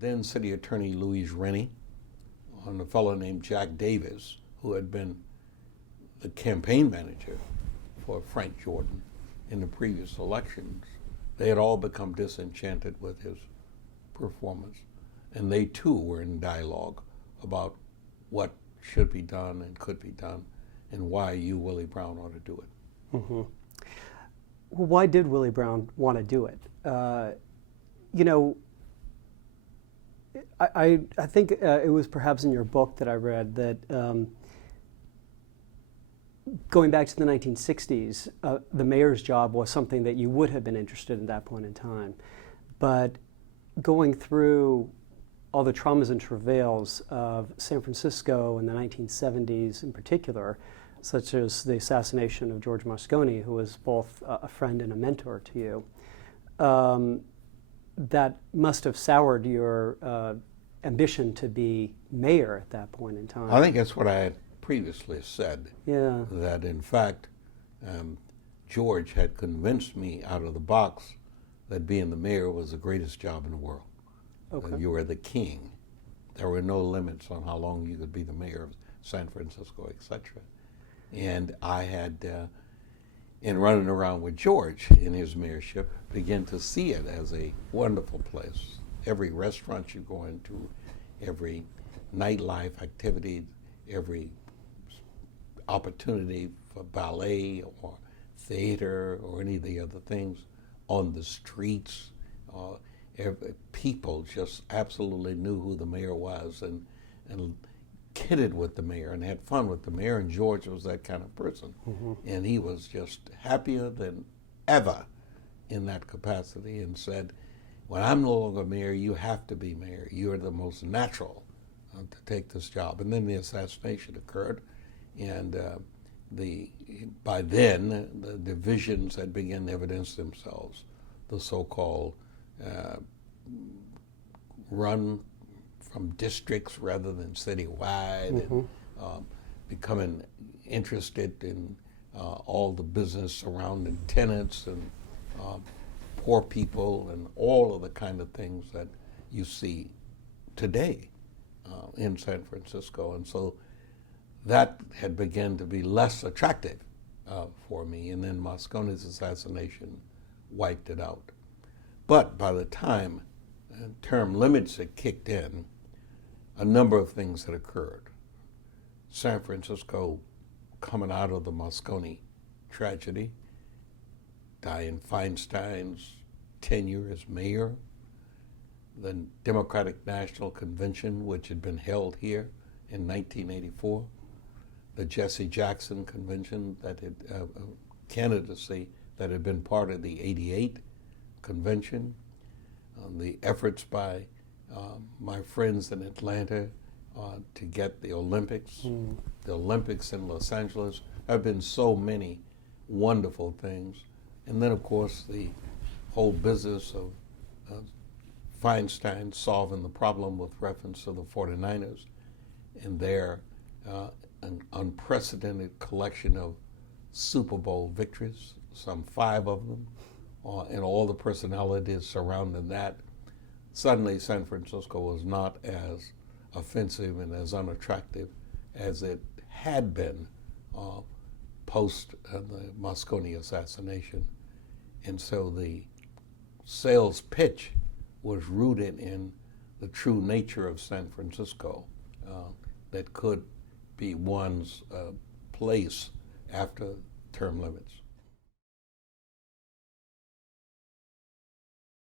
then City Attorney Louise Rennie on a fellow named Jack Davis, who had been the campaign manager for Frank Jordan in the previous elections. They had all become disenchanted with his performance, and they too were in dialogue about what should be done and could be done, and why you, Willie Brown, ought to do it. Mm-hmm. Well, why did Willie Brown want to do it? I think it was perhaps in your book that I read that going back to the 1960s, the mayor's job was something that you would have been interested in at that point in time. But going through all the traumas and travails of San Francisco in the 1970s in particular, such as the assassination of George Moscone, who was both a friend and a mentor to you, that must have soured your ambition to be mayor at that point in time. I think that's what I had previously said. Yeah. That in fact, George had convinced me out of the box that being the mayor was the greatest job in the world. Okay. You were the king. There were no limits on how long you could be the mayor of San Francisco, etc. And I had, in running around with George in his mayorship, began to see it as a wonderful place. Every restaurant you go into, every nightlife activity, every opportunity for ballet or theater or any of the other things on the streets, people just absolutely knew who the mayor was and kidded with the mayor and had fun with the mayor, and George was that kind of person. Mm-hmm. And he was just happier than ever in that capacity and said, when I'm no longer mayor, you have to be mayor. You're the most natural to take this job. And then the assassination occurred, and by then the divisions had begun to evidence themselves. The so-called run from districts rather than citywide, mm-hmm. and becoming interested in all the business surrounding tenants and poor people and all of the kind of things that you see today in San Francisco. And so that had begun to be less attractive for me, and then Moscone's assassination wiped it out. But by the time term limits had kicked in, a number of things had occurred. San Francisco, coming out of the Moscone tragedy, Dianne Feinstein's tenure as mayor, the Democratic National Convention, which had been held here in 1984, the Jesse Jackson Convention that had candidacy that had been part of the '88 convention, the efforts by my friends in Atlanta to get the Olympics, the Olympics in Los Angeles. There have been so many wonderful things. And then, of course, the whole business of Feinstein solving the problem with reference to the 49ers and their an unprecedented collection of Super Bowl victories, some 5 of them, and all the personalities surrounding that. Suddenly, San Francisco was not as offensive and as unattractive as it had been post the Moscone assassination. And so the sales pitch was rooted in the true nature of San Francisco that could be one's place after term limits.